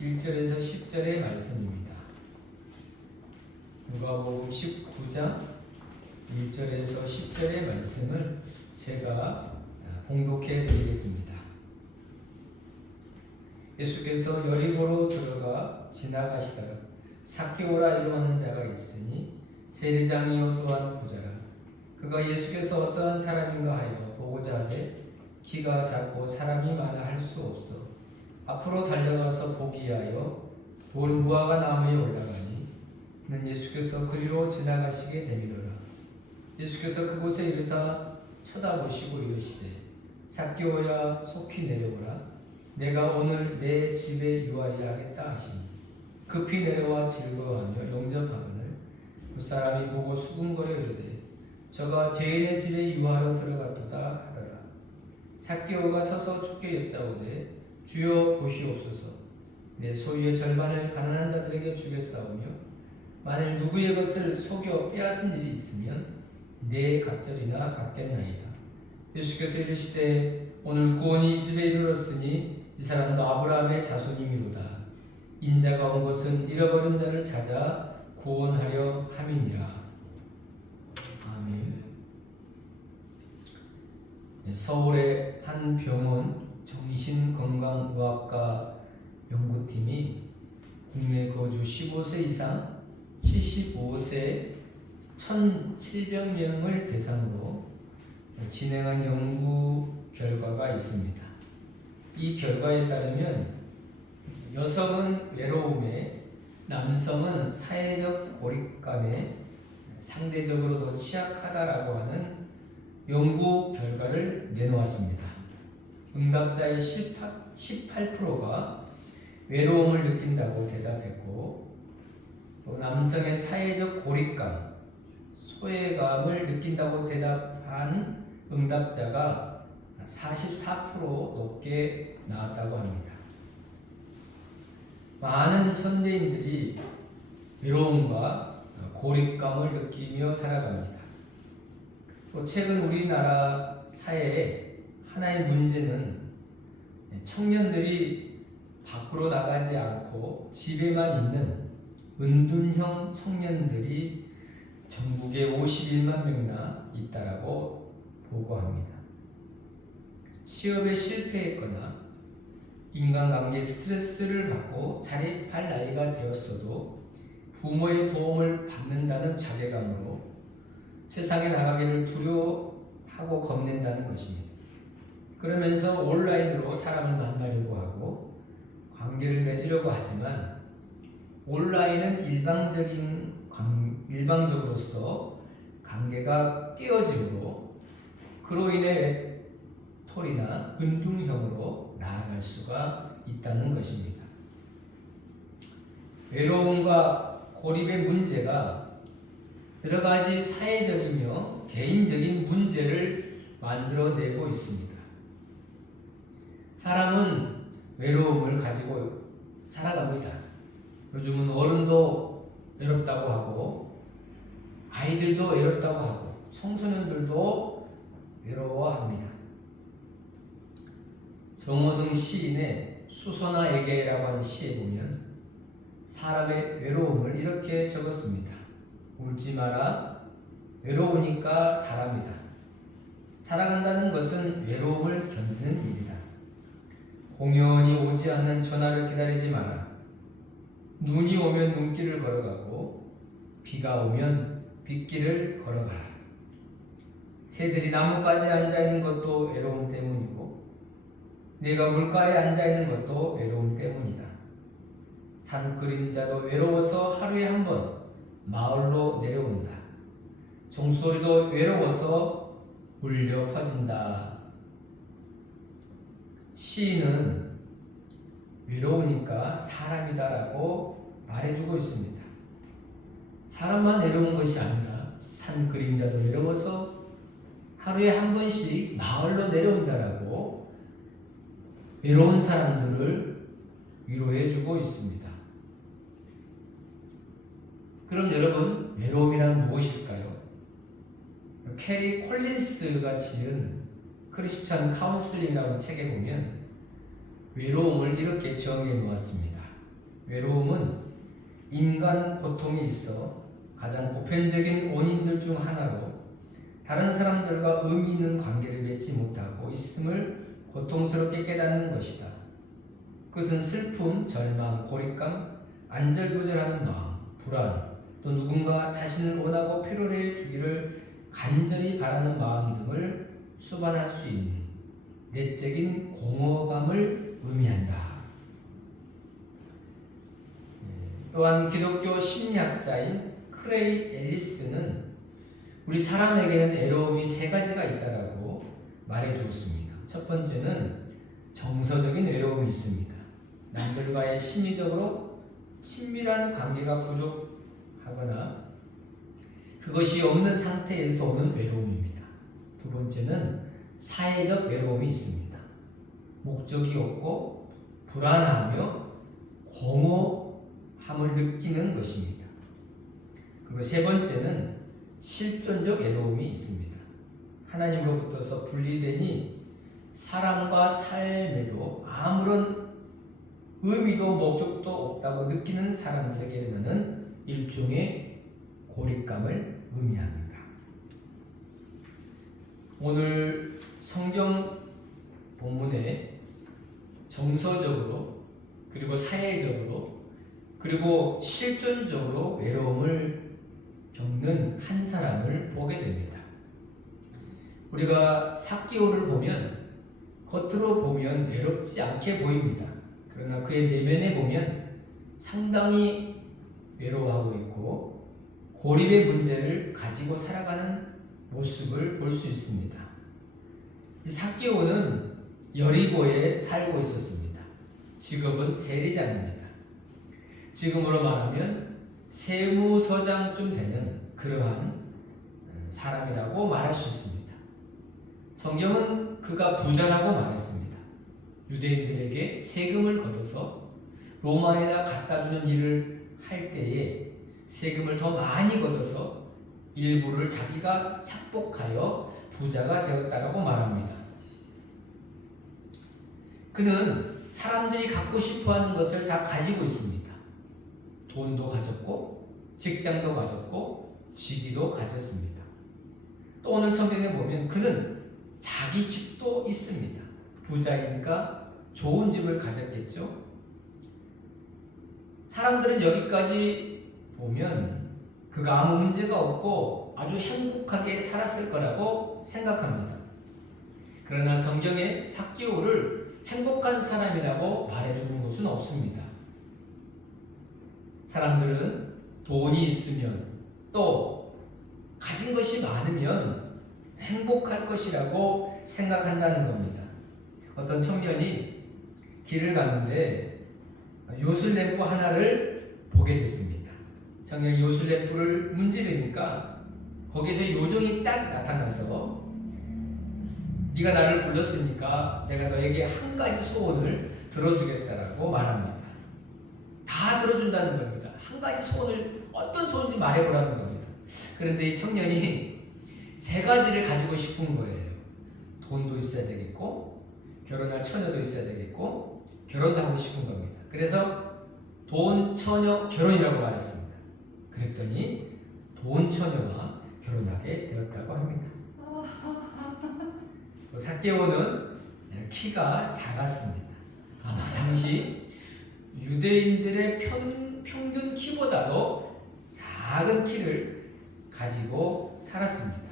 1절에서 10절의 말씀입니다. 누가복음 19장 1절에서 10절의 말씀을 제가 봉독해 드리겠습니다. 예수께서 여리고로 들어가 지나가시다가 삭개오라 이름하는 자가 있으니 세리장이요 또한 부자라. 그가 예수께서 어떠한 사람인가 하여 보고자 하되 키가 작고 사람이 많아 할 수 없어 앞으로 달려가서 보기 위하여 돌 무화과 나무에 올라가니 는 예수께서 그리로 지나가시게 되미로라. 예수께서 그곳에 이르사 쳐다보시고 이르시되 삭개오야 속히 내려오라. 내가 오늘 내 집에 유하여 하겠다 하시니 급히 내려와 즐거워하며 영접하거늘 그 사람이 보고 수군거려 이르되 저가 죄인의 집에 유하러 들어갔도다 하더라. 삭개오가 서서 주께 여짜오되 주여 보시옵소서. 내 소유의 절반을 가난한 자들에게 주겠사오며 만일 누구의 것을 속여 빼앗은 일이 있으면 내 갑절이나 갚겠나이다. 예수께서 이르시되 오늘 구원이 이 집에 이르렀으니 이 사람도 아브라함의 자손이미로다. 인자가 온 것은 잃어버린 자를 찾아 구원하려 함이니라. 아멘. 서울의 한 병원 정신건강의학과 연구팀이 국내 거주 15세 이상 75세 1,700명을 대상으로 진행한 연구 결과가 있습니다. 이 결과에 따르면 여성은 외로움에, 남성은 사회적 고립감에 상대적으로 더 취약하다라고 하는 연구 결과를 내놓았습니다. 응답자의 18%가 외로움을 느낀다고 대답했고, 또 남성의 사회적 고립감, 소외감을 느낀다고 대답한 응답자가 44% 높게 나왔다고 합니다. 많은 현대인들이 외로움과 고립감을 느끼며 살아갑니다. 또 최근 우리나라 사회에 하나의 문제는 청년들이 밖으로 나가지 않고 집에만 있는 은둔형 청년들이 전국에 51만 명이나 있다라고 보고합니다. 취업에 실패했거나 인간관계 스트레스를 받고 자립할 나이가 되었어도 부모의 도움을 받는다는 자괴감으로 세상에 나가기를 두려워하고 겁낸다는 것입니다. 그러면서 온라인으로 사람을 만나려고 하고 관계를 맺으려고 하지만 온라인은 일방적으로서 관계가 깨어지므로 그로 인해 외톨이나 은둔형으로 나아갈 수가 있다는 것입니다. 외로움과 고립의 문제가 여러 가지 사회적이며 개인적인 문제를 만들어내고 있습니다. 사람은 외로움을 가지고 살아갑니다. 요즘은 어른도 외롭다고 하고 아이들도 외롭다고 하고 청소년들도 외로워합니다. 정호성 시인의 수소나에게라고 하는 시에 보면 사람의 외로움을 이렇게 적었습니다. 울지 마라. 외로우니까 사람이다. 살아간다는 것은 외로움을 견디는 일이다. 공연히 오지 않는 전화를 기다리지 마라. 눈이 오면 눈길을 걸어가고 비가 오면 빗길을 걸어가라. 새들이 나뭇가지에 앉아있는 것도 외로움 때문이고 네가 물가에 앉아있는 것도 외로움 때문이다. 산 그림자도 외로워서 하루에 한 번 마을로 내려온다. 종소리도 외로워서 울려 퍼진다. 시인은 외로우니까 사람이다라고 말해주고 있습니다. 사람만 외로운 것이 아니라 산 그림자도 외로워서 하루에 한 번씩 마을로 내려온다라고 외로운 사람들을 위로해주고 있습니다. 그럼 여러분, 외로움이란 무엇일까요? 캐리 콜린스가 지은 크리스천 카운슬링이라는 책에 보면 외로움을 이렇게 정해 놓았습니다. 외로움은 인간 고통이 있어 가장 보편적인 원인들 중 하나로 다른 사람들과 의미 있는 관계를 맺지 못하고 있음을 고통스럽게 깨닫는 것이다. 그것은 슬픔, 절망, 고립감, 안절부절하는 마음, 불안, 또 누군가 자신을 원하고 필요로 해 주기를 간절히 바라는 마음 등을 수반할 수 있는 내적인 공허감을 의미한다. 또한 기독교 심리학자인 크레이 앨리스는 우리 사람에게는 외로움이 세 가지가 있다라고 말해 주었습니다. 첫 번째는 정서적인 외로움이 있습니다. 남들과의 심리적으로 친밀한 관계가 부족하거나 그것이 없는 상태에서 오는 외로움입니다. 두 번째는 사회적 외로움이 있습니다. 목적이 없고 불안하며 공허함을 느끼는 것입니다. 그리고 세 번째는 실존적 외로움이 있습니다. 하나님으로부터서 분리되니 사람과 삶에도 아무런 의미도 목적도 없다고 느끼는 사람들에게 일어나는 일종의 고립감을 의미합니다. 오늘 성경 본문에 정서적으로 그리고 사회적으로 그리고 실존적으로 외로움을 겪는 한 사람을 보게 됩니다. 우리가 삭개오를 보면 겉으로 보면 외롭지 않게 보입니다. 그러나 그의 내면에 보면 상당히 외로워하고 있고 고립의 문제를 가지고 살아가는 모습을 볼 수 있습니다. 이 삭개오는 여리고에 살고 있었습니다. 직업은 세리장입니다. 지금으로 말하면 세무서장쯤 되는 그러한 사람이라고 말할 수 있습니다. 성경은 그가 부자라고 말했습니다. 유대인들에게 세금을 걷어서 로마에다 갖다 주는 일을 할 때에 세금을 더 많이 걷어서 일부를 자기가 착복하여 부자가 되었다라고 말합니다. 그는 사람들이 갖고 싶어하는 것을 다 가지고 있습니다. 돈도 가졌고 직장도 가졌고 직위도 가졌습니다. 또 오늘 성경에 보면 그는 자기 집도 있습니다. 부자이니까 좋은 집을 가졌겠죠. 사람들은 여기까지 보면 그가 아무 문제가 없고 아주 행복하게 살았을 거라고 생각합니다. 그러나 성경에 삭개오를 행복한 사람이라고 말해주는 것은 없습니다. 사람들은 돈이 있으면 또 가진 것이 많으면 행복할 것이라고 생각한다는 겁니다. 어떤 청년이 길을 가는데 요술램프 하나를 보게 됐습니다. 청년이 요술램프를 문지르니까 거기서 요정이 딱 나타나서 네가 나를 불렀으니까 내가 너에게 한 가지 소원을 들어주겠다라고 말합니다. 다 들어준다는 겁니다. 한 가지 소원을 어떤 소원인지 말해보라는 겁니다. 그런데 이 청년이 세 가지를 가지고 싶은 거예요. 돈도 있어야 되겠고 결혼할 처녀도 있어야 되겠고 결혼도 하고 싶은 겁니다. 그래서 돈, 처녀, 결혼이라고 말했습니다. 그랬더니 돈, 처녀와 결혼하게 되었다고 합니다. 삭개오는 키가 작았습니다. 아마 당시 유대인들의 평균 키보다도 작은 키를 가지고 살았습니다.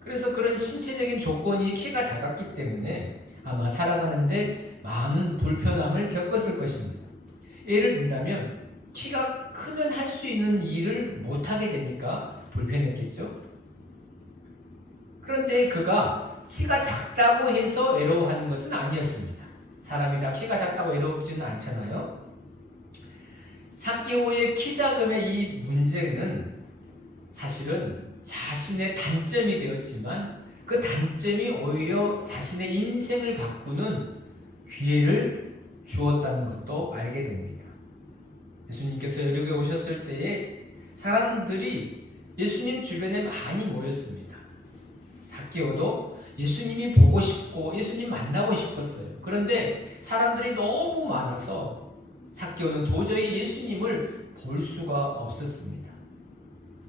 그래서 그런 신체적인 조건이 키가 작았기 때문에 아마 살아가는데 많은 불편함을 겪었을 것입니다. 예를 든다면 키가 크면 할 수 있는 일을 못하게 되니까 불편했겠죠. 그런데 그가 키가 작다고 해서 외로워하는 것은 아니었습니다. 사람이 다 키가 작다고 외롭지는 않잖아요. 삭개오의 키 작음의 이 문제는 사실은 자신의 단점이 되었지만 그 단점이 오히려 자신의 인생을 바꾸는 기회를 주었다는 것도 알게 됩니다. 예수님께서 여기에 오셨을 때에 사람들이 예수님 주변에 많이 모였습니다. 삭개오도 예수님이 보고 싶고 예수님 만나고 싶었어요. 그런데 사람들이 너무 많아서 삭개오는 도저히 예수님을 볼 수가 없었습니다.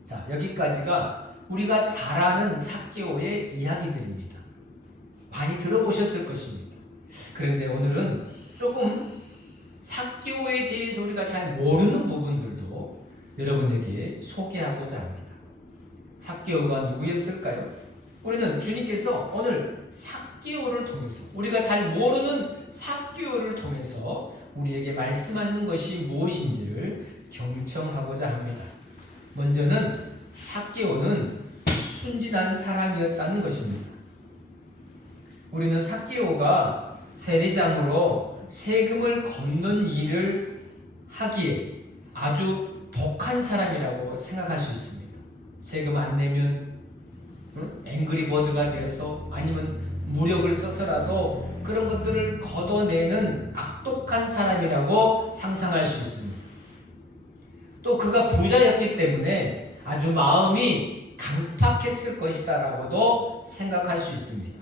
자, 여기까지가 우리가 잘 아는 삭개오의 이야기들입니다. 많이 들어보셨을 것입니다. 그런데 오늘은 조금 삭개오에 대해서 우리가 잘 모르는 부분들도 여러분에게 소개하고자 합니다. 삭개오가 누구였을까요? 우리는 주님께서 오늘 삭개오를 통해서, 우리가 잘 모르는 삭개오를 통해서 우리에게 말씀하는 것이 무엇인지를 경청하고자 합니다. 먼저는 삭개오는 순진한 사람이었다는 것입니다. 우리는 삭개오가 세리장으로 세금을 걷는 일을 하기에 아주 독한 사람이라고 생각할 수 있습니다. 세금 안 내면 앵그리버드가 되어서 아니면 무력을 써서라도 그런 것들을 걷어내는 악독한 사람이라고 상상할 수 있습니다. 또 그가 부자였기 때문에 아주 마음이 강팍했을 것이다라고도 생각할 수 있습니다.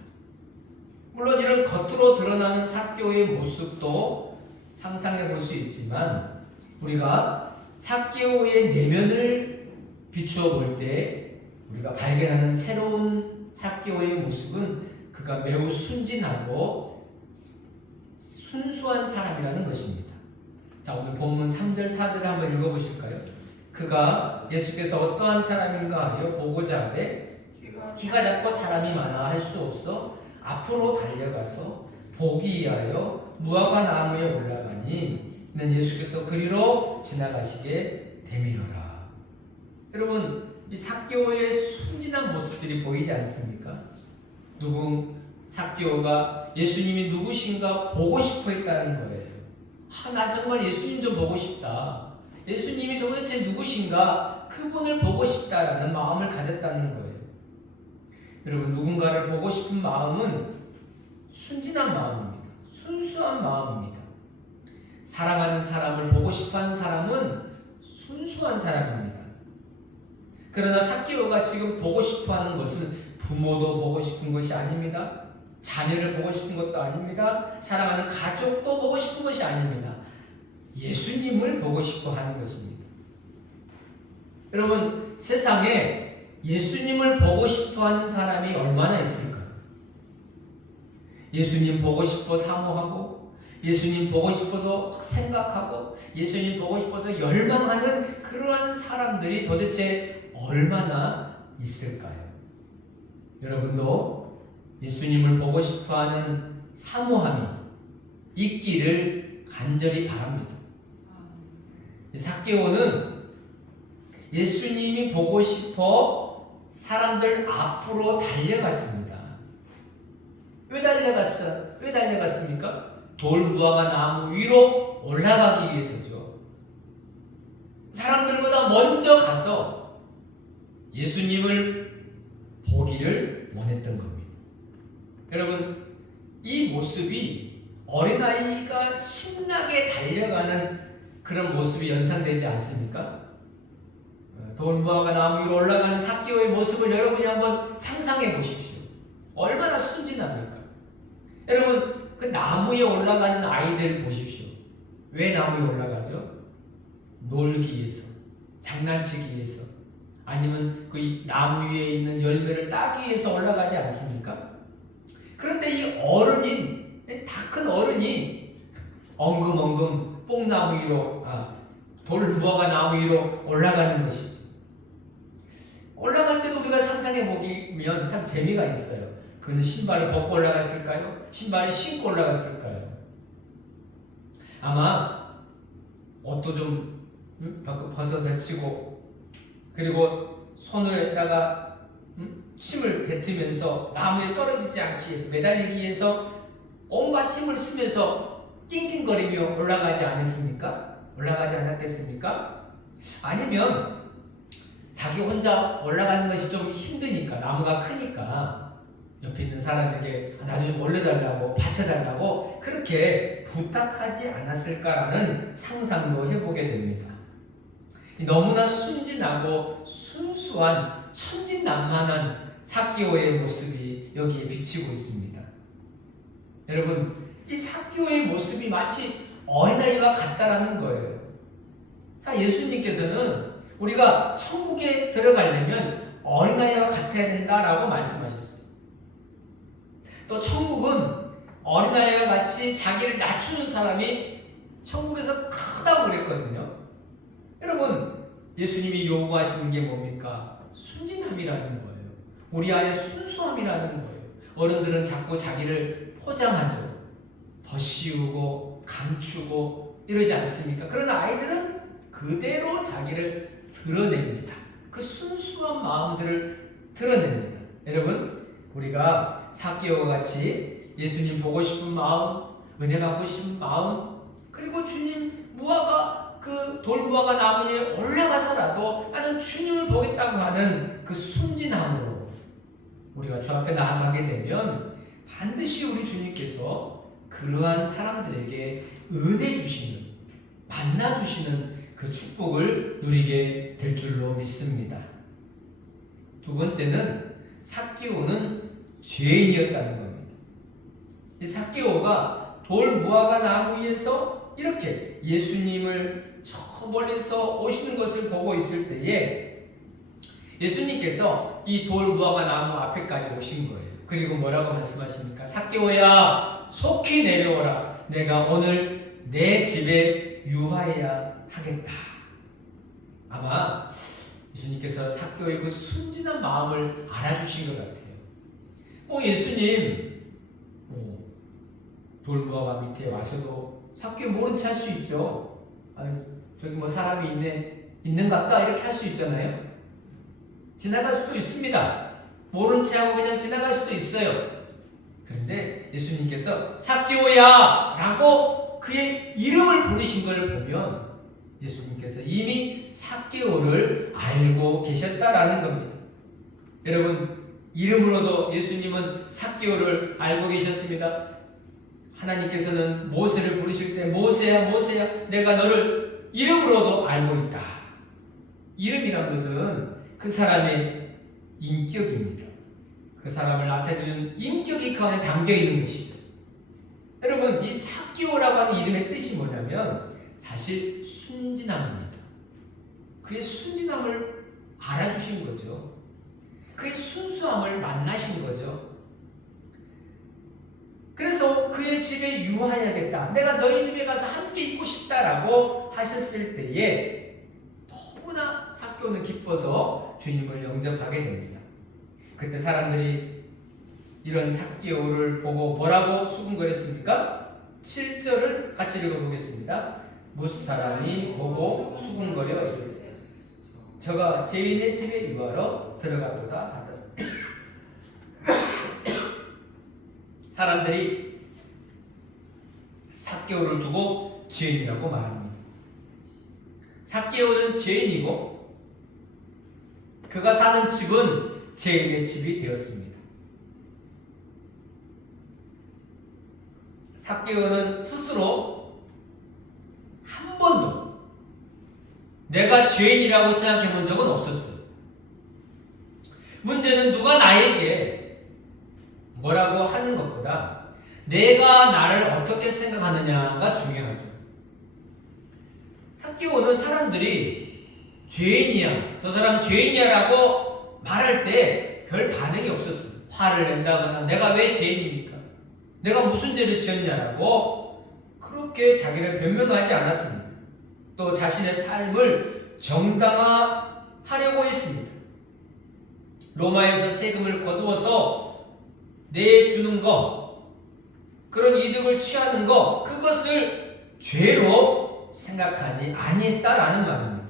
물론 이런 겉으로 드러나는 삭개오의 모습도 상상해 볼 수 있지만 우리가 삭개오의 내면을 비추어 볼 때 우리가 발견하는 새로운 삭개오의 모습은 그가 매우 순진하고 순수한 사람이라는 것입니다. 자, 오늘 본문 3절 4절을 한번 읽어보실까요? 그가 예수께서 어떠한 사람인가 하여 보고자 하되 키가 작고 사람이 많아 할 수 없어 앞으로 달려가서 보기 위하여 무화과 나무에 올라가니 이는 예수께서 그리로 지나가시게 되미로라. 여러분, 이 삭개오의 순진한 모습들이 보이지 않습니까? 삭개오가 예수님이 누구신가 보고 싶어 했다는 거예요. 나 정말 예수님 좀 보고 싶다. 예수님이 도대체 누구신가 그분을 보고 싶다라는 마음을 가졌다는 거예요. 여러분, 누군가를 보고 싶은 마음은 순진한 마음입니다. 순수한 마음입니다. 사랑하는 사람을 보고 싶어하는 사람은 순수한 사람입니다. 그러나 삭개오가 지금 보고 싶어하는 것은 부모도 보고 싶은 것이 아닙니다. 자녀를 보고 싶은 것도 아닙니다. 사랑하는 가족도 보고 싶은 것이 아닙니다. 예수님을 보고 싶어 하는 것입니다. 여러분, 세상에 예수님을 보고 싶어 하는 사람이 얼마나 있을까요? 예수님 보고 싶어 사모하고, 예수님 보고 싶어서 생각하고, 예수님 보고 싶어서 열망하는 그러한 사람들이 도대체 얼마나 있을까요? 여러분도 예수님을 보고 싶어하는 사모함이 있기를 간절히 바랍니다. 삭개오는 예수님이 보고 싶어 사람들 앞으로 달려갔습니다. 왜 달려갔습니까? 돌무화과 나무 위로 올라가기 위해서죠. 사람들보다 먼저 가서 예수님을 보기를 원했던 겁니다. 여러분, 이 모습이 어린아이가 신나게 달려가는 그런 모습이 연상되지 않습니까? 돌무화과 나무 위로 올라가는 삭개오의 모습을 여러분이 한번 상상해 보십시오. 얼마나 순진합니까? 여러분, 그 나무에 올라가는 아이들 보십시오. 왜 나무에 올라가죠? 놀기 위해서, 장난치기 위해서, 아니면 그 나무 위에 있는 열매를 따기 위해서 올라가지 않습니까? 그런데 이 어른인, 다 큰 어른이 엉금엉금 뽕나무 위로, 돌무화과 나무 위로 올라가는 것이죠. 올라갈 때도 우리가 상상해 보면 참 재미가 있어요. 그는 신발을 벗고 올라갔을까요? 신발을 신고 올라갔을까요? 아마 옷도 좀 벗어 젖히고, 그리고 손에다가 침을 뱉으면서 나무에 떨어지지 않기 위해서, 매달리기 위해서 온갖 힘을 쓰면서 낑낑거리며 올라가지 않았습니까? 올라가지 않았겠습니까? 아니면 자기 혼자 올라가는 것이 좀 힘드니까, 나무가 크니까 옆에 있는 사람에게 나 좀 올려달라고, 받쳐달라고 그렇게 부탁하지 않았을까라는 상상도 해보게 됩니다. 너무나 순진하고 순수한 천진난만한 삭개오의 모습이 여기에 비치고 있습니다. 여러분, 이 삭개오의 모습이 마치 어린아이와 같다라는 거예요. 자, 예수님께서는 우리가 천국에 들어가려면 어린아이와 같아야 된다라고 말씀하셨어요. 또 천국은 어린아이와 같이 자기를 낮추는 사람이 천국에서 크다고 그랬거든요. 여러분, 예수님이 요구하시는 게 뭡니까? 순진함이라는 거예요. 우리 안에 순수함이라는 거예요. 어른들은 자꾸 자기를 포장하죠. 더 씌우고 감추고 이러지 않습니까? 그러나 아이들은 그대로 자기를 드러냅니다. 그 순수한 마음들을 드러냅니다. 여러분, 우리가 삭개오와 같이 예수님 보고 싶은 마음, 은혜 받고 싶은 마음, 그리고 주님 무화과 그 돌무화과 나무에 올라가서라도 나는 주님을 보겠다고 하는 그 순진함으로 우리가 주 앞에 나아가게 되면 반드시 우리 주님께서 그러한 사람들에게 은혜 주시는, 만나 주시는 그 축복을 누리게 될 줄로 믿습니다. 두 번째는 삭개오는 죄인이었다는 겁니다. 이 삭개오가 돌무화과 나무 위에서 이렇게 예수님을 저 멀리서 오시는 것을 보고 있을 때에 예수님께서 이 돌무화과 나무 앞에까지 오신 거예요. 그리고 뭐라고 말씀하십니까? 삭개오야, 속히 내려오라. 내가 오늘 내 집에 유하여야 하겠다. 아마 예수님께서 삭개오의 그 순진한 마음을 알아주신 것 같아요. 예수님 돌무화과 밑에 와서도 삭개오 모른 체 할 수 있죠. 아니, 저기 사람이 있는갑다 이렇게 할 수 있잖아요. 지나갈 수도 있습니다. 모른 체 하고 그냥 지나갈 수도 있어요. 그런데 예수님께서 삭개오야 라고 그의 이름을 부르신 걸 보면 예수님께서 이미 삭개오를 알고 계셨다라는 겁니다. 여러분, 이름으로도 예수님은 삭개오를 알고 계셨습니다. 하나님께서는 모세를 부르실 때 모세야 모세야 내가 너를 이름으로도 알고 있다. 이름이란 것은 그 사람의 인격입니다. 그 사람을 나타내주는 인격이 그 안에 담겨 있는 것이죠. 여러분, 이 삭개오라고 하는 이름의 뜻이 뭐냐면 사실 순진함입니다. 그의 순진함을 알아주신 거죠. 그의 순수함을 만나신 거죠. 그래서 그의 집에 유하여야겠다. 내가 너희 집에 가서 함께 있고 싶다라고 하셨을 때에 너무나 삭개오는 기뻐서 주님을 영접하게 됩니다. 그때 사람들이 이런 삭개오를 보고 뭐라고 수군거렸습니까? 7절을 같이 읽어보겠습니다. 무사람이 보고 수군거려 이르되 저가 죄인의 집에 유하러 들어가도다 하더라. 사람들이 삭개오를 두고 죄인이라고 말합니다. 삭개오는 죄인이고 그가 사는 집은 죄인의 집이 되었습니다. 삭개오는 스스로 한 번도 내가 죄인이라고 생각해 본 적은 없었어요. 문제는 누가 나에게 뭐라고 하는 것보다 내가 나를 어떻게 생각하느냐가 중요하죠. 삭개오는 사람들이 죄인이야, 저 사람 죄인이야 라고 말할 때 별 반응이 없었어요. 화를 낸다거나 내가 왜 죄인입니까? 내가 무슨 죄를 지었냐라고 그렇게 자기를 변명하지 않았습니다. 또 자신의 삶을 정당화하려고 했습니다. 로마에서 세금을 거두어서 내주는 것, 그런 이득을 취하는 것, 그것을 죄로 생각하지 아니했다라는 말입니다.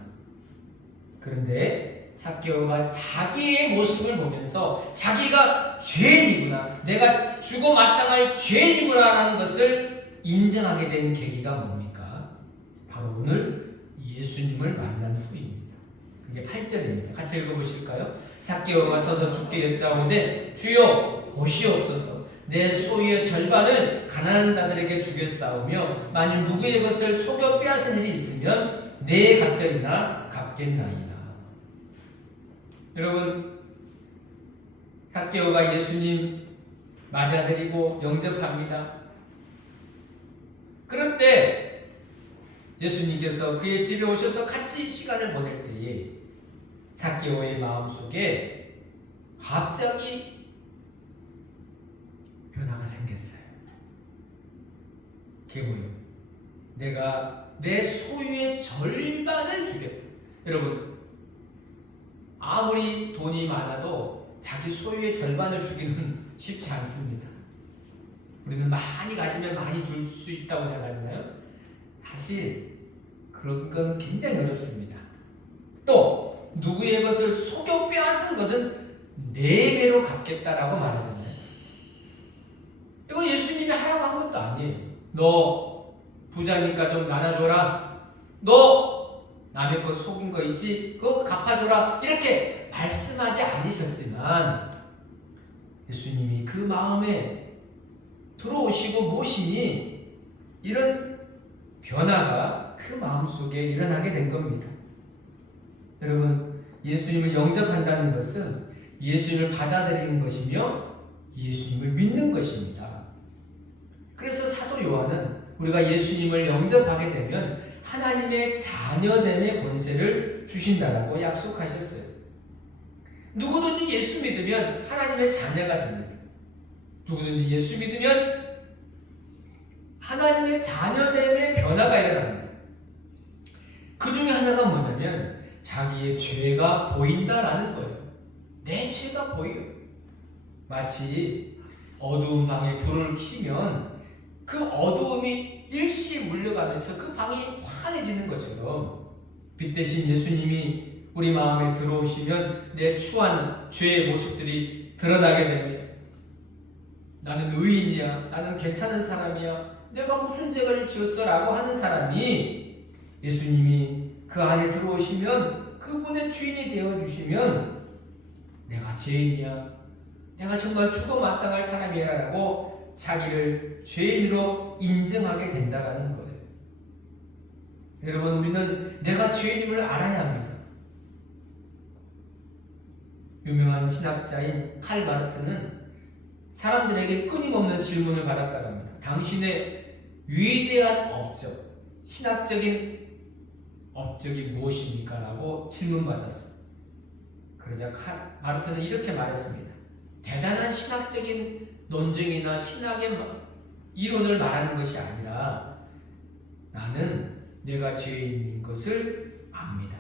그런데 삭개오가 자기의 모습을 보면서 자기가 죄인이구나, 내가 죽어 마땅할 죄인이구나 라는 것을 인정하게 된 계기가 뭡니까? 바로 오늘 예수님을 만난 후입니다. 그게 8절입니다. 같이 읽어보실까요? 삭개오가 서서 주께 여짜오되 주여 보시옵소서, 내 소유의 절반을 가난한 자들에게 주겠사오며 만일 누구의 것을 속여 빼앗은 일이 있으면 내 갑절이나 갚겠나이다. 여러분, 삭개오가 예수님 맞아들이고 영접합니다. 그런데 예수님께서 그의 집에 오셔서 같이 시간을 보낼 때에 삭개오의 마음속에 갑자기 변화가 생겼어요. 그게 뭐예요? 내가 내 소유의 절반을 주겠다. 여러분, 아무리 돈이 많아도 자기 소유의 절반을 주기는 쉽지 않습니다. 우리는 많이 가지면 많이 줄 수 있다고 생각하잖아요. 사실 그런 건 굉장히 어렵습니다. 또 누구의 것을 속여 빼앗은 것은 4배로 갚겠다라고 말하잖아요. 이거 예수님이 하라고 한 것도 아니에요. 너 부자니까 좀 나눠줘라. 너 남의 것 속인 거 있지? 그거 갚아줘라. 이렇게 말씀하지 않으셨지만 예수님이 그 마음에 들어오시고 모시니 이런 변화가 그 마음속에 일어나게 된 겁니다. 여러분, 예수님을 영접한다는 것은 예수님을 받아들이는 것이며 예수님을 믿는 것입니다. 그래서 사도 요한은 우리가 예수님을 영접하게 되면 하나님의 자녀됨의 권세를 주신다라고 약속하셨어요. 누구든지 예수 믿으면 하나님의 자녀가 됩니다. 누구든지 예수 믿으면 하나님의 자녀됨의 변화가 일어납니다. 그 중에 하나가 뭐냐면 자기의 죄가 보인다라는 거예요. 내 죄가 보여요. 마치 어두운 방에 불을 켜면 그 어두움이 일시 물려가면서 그 방이 환해지는 것처럼 빛 대신 예수님이 우리 마음에 들어오시면 내 추한 죄의 모습들이 드러나게 됩니다. 나는 의인이야. 나는 괜찮은 사람이야. 내가 무슨 죄를 지었어? 라고 하는 사람이 예수님이 그 안에 들어오시면 그분의 주인이 되어주시면 내가 죄인이야. 내가 정말 죽어 마땅할 사람이야 라고 자기를 죄인으로 인정하게 된다는 거예요. 여러분, 우리는 내가 죄인임을 알아야 합니다. 유명한 신학자인 칼 마르트는 사람들에게 끊임없는 질문을 받았다고 합니다. 당신의 위대한 업적, 신학적인 업적이 무엇입니까? 라고 질문받았어요. 그러자 칼 마르트는 이렇게 말했습니다. 대단한 신학적인 논증이나 신학의 이론을 말하는 것이 아니라 나는 내가 죄인인 것을 압니다.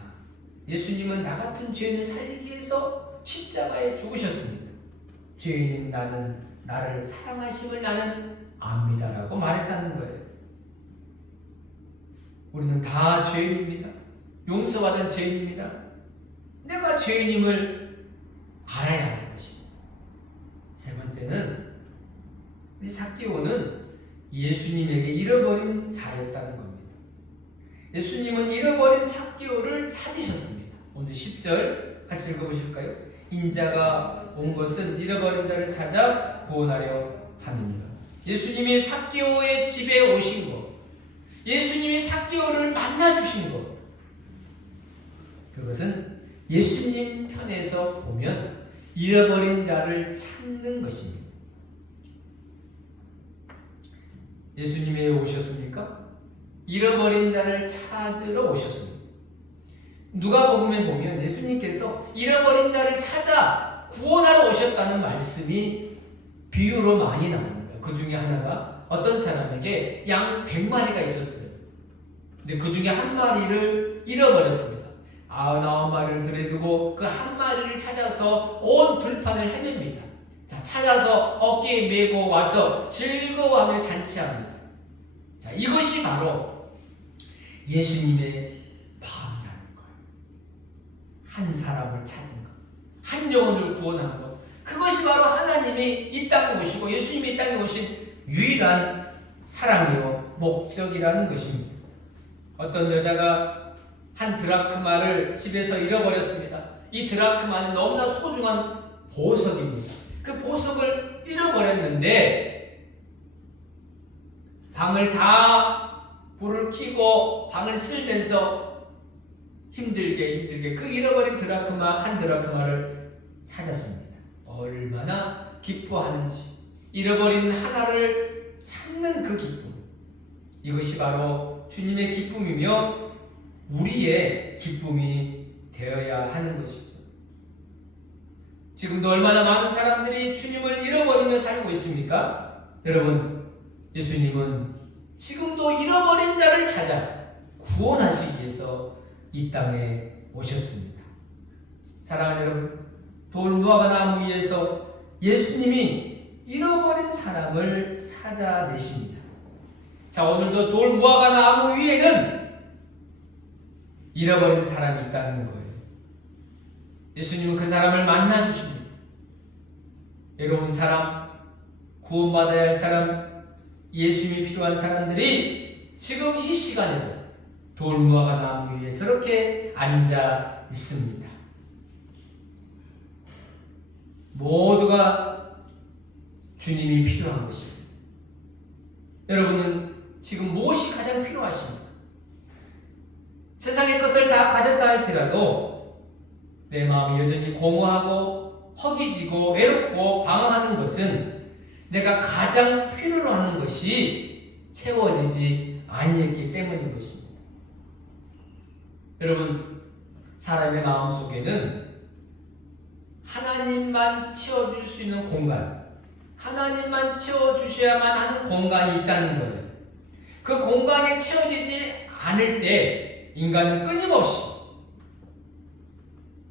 예수님은 나 같은 죄인을 살리기 위해서 십자가에 죽으셨습니다. 죄인인 나를 사랑하심을 나는 압니다라고 말했다는 거예요. 우리는 다 죄인입니다. 용서받은 죄인입니다. 내가 죄인임을 알아야 하는 것입니다. 세 번째는 이 삭개오는 예수님에게 잃어버린 자였다는 겁니다. 예수님은 잃어버린 삭개오를 찾으셨습니다. 오늘 10절 같이 읽어보실까요? 인자가 온 것은 잃어버린 자를 찾아 구원하려 함이니라. 예수님이 삭개오의 집에 오신 것, 예수님이 삭개오를 만나주신 것, 그것은 예수님 편에서 보면 잃어버린 자를 찾는 것입니다. 예수님이 오셨습니까? 잃어버린 자를 찾으러 오셨습니다. 누가복음에 보면 예수님께서 잃어버린 자를 찾아 구원하러 오셨다는 말씀이 비유로 많이 나옵니다. 그 중에 하나가 어떤 사람에게 양 100마리가 있었어요. 근데 그 중에 한 마리를 잃어버렸습니다. 99마리를 들여두고 그 한 마리를 찾아서 온 들판을 헤맵니다. 자, 찾아서 어깨에 메고 와서 즐거워하며 잔치합니다. 자, 이것이 바로 예수님의 마음이라는 거예요. 한 사람을 찾은 것, 한 영혼을 구원한 것, 그것이 바로 하나님이 이 땅에 오시고 예수님이 이 땅에 오신 유일한 사랑이요 목적이라는 것입니다. 어떤 여자가 한 드라크마를 집에서 잃어버렸습니다. 이 드라크마는 너무나 소중한 보석입니다. 그 보석을 잃어버렸는데 방을 다 불을 켜고 방을 쓸면서 힘들게 그 잃어버린 한 드라크마를 찾았습니다. 얼마나 기뻐하는지, 잃어버린 하나를 찾는 그 기쁨, 이것이 바로 주님의 기쁨이며 우리의 기쁨이 되어야 하는 것이죠. 지금도 얼마나 많은 사람들이 주님을 잃어버리며 살고 있습니까? 여러분, 예수님은 지금도 잃어버린 자를 찾아 구원하시기 위해서 이 땅에 오셨습니다. 사랑하는 여러분, 돌무화과 나무 위에서 예수님이 잃어버린 사람을 찾아내십니다. 자, 오늘도 돌무화과 나무 위에는 잃어버린 사람이 있다는 거예요. 예수님은 그 사람을 만나주십니다. 외로운 사람, 구원받아야 할 사람, 예수님이 필요한 사람들이 지금 이 시간에도 돌무화과 나무 위에 저렇게 앉아 있습니다. 모두가 주님이 필요한 것입니다. 여러분은 지금 무엇이 가장 필요하십니까? 세상의 것을 다 가졌다 할지라도 내 마음이 여전히 공허하고 허기지고 외롭고 방황하는 것은 내가 가장 필요로 하는 것이 채워지지 아니했기 때문인 것입니다. 여러분, 사람의 마음속에는 하나님만 채워줄 수 있는 공간, 하나님만 채워주셔야만 하는 공간이 있다는 거예요. 그 공간이 채워지지 않을 때 인간은 끊임없이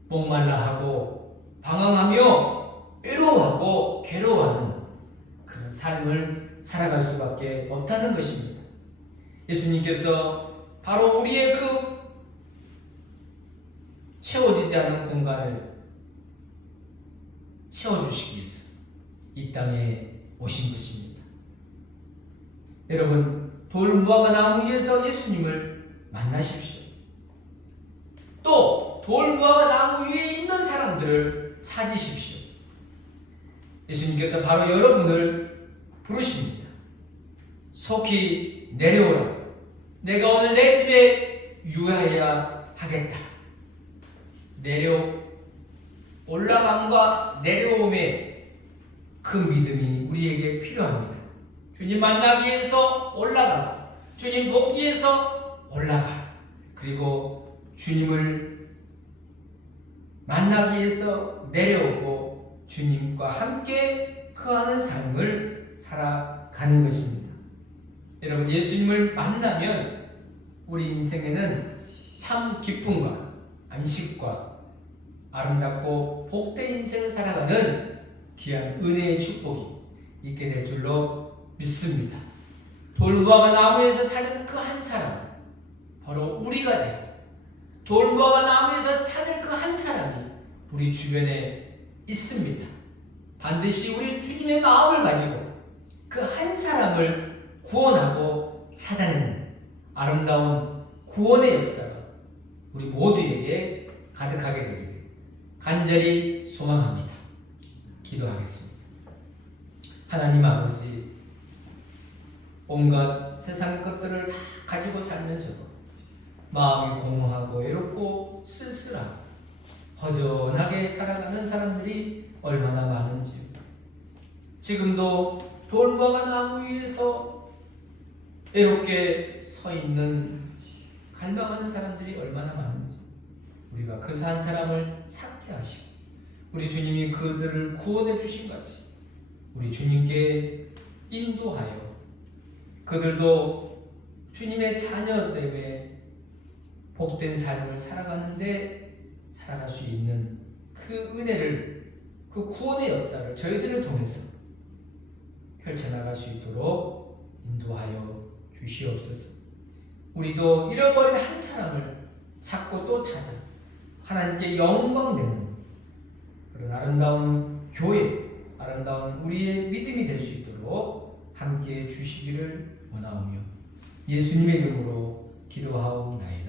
목말라하고 방황하며 외로워하고 괴로워하는 그런 삶을 살아갈 수밖에 없다는 것입니다. 예수님께서 바로 우리의 그 채워지지 않은 공간을 채워주시기 위해서 이 땅에 오신 것입니다. 여러분, 돌무화과 나무 위에서 예수님을 만나십시오. 또 돌무화과 나무 위에 있는 사람들을 찾으십시오. 예수님께서 바로 여러분을 부르십니다. 속히 내려오라. 내가 오늘 내 집에 유하여야 하겠다. 올라감과 내려옴의 그 믿음이 우리에게 필요합니다. 주님 만나기 위해서 올라가고 주님 보기 위해서 올라가, 그리고 주님을 만나기 위해서 내려오고 주님과 함께 거하는 삶을 살아가는 것입니다. 여러분, 예수님을 만나면 우리 인생에는 참 기쁨과 안식과 아름답고 복된 인생을 살아가는 귀한 은혜의 축복이 있게 될 줄로 믿습니다. 돌무화과 나무에서 찾은 그 한 사람, 바로 우리가 되고, 돌무화과 나무에서 찾을 그 한 사람이 우리 주변에 있습니다. 반드시 우리 주님의 마음을 가지고 그 한 사람을 구원하고 찾아내는 아름다운 구원의 역사가 우리 모두에게 가득하게 되기를 간절히 소망합니다. 기도하겠습니다. 하나님 아버지, 온갖 세상 것들을 다 가지고 살면서도 마음이 공허하고 외롭고 쓸쓸하고 허전하게 살아가는 사람들이 얼마나 많은지요. 지금도 돌무화과 나무 위에서 외롭게 서 있는 갈망하는 사람들이 얼마나 많은지, 우리가 그 한 사람을 찾게 하시고 우리 주님이 그들을 구원해 주신 같이 우리 주님께 인도하여 그들도 주님의 자녀 때문에 복된 삶을 살아갈 수 있는 그 은혜를, 그 구원의 역사를 저희들을 통해서 펼쳐나갈 수 있도록 인도하여 주시옵소서. 우리도 잃어버린 한 사람을 찾고 또 찾아 하나님께 영광되는 그런 아름다운 교회, 아름다운 우리의 믿음이 될 수 있도록 함께 주시기를 원하오며 예수님의 이름으로 기도하옵나이다.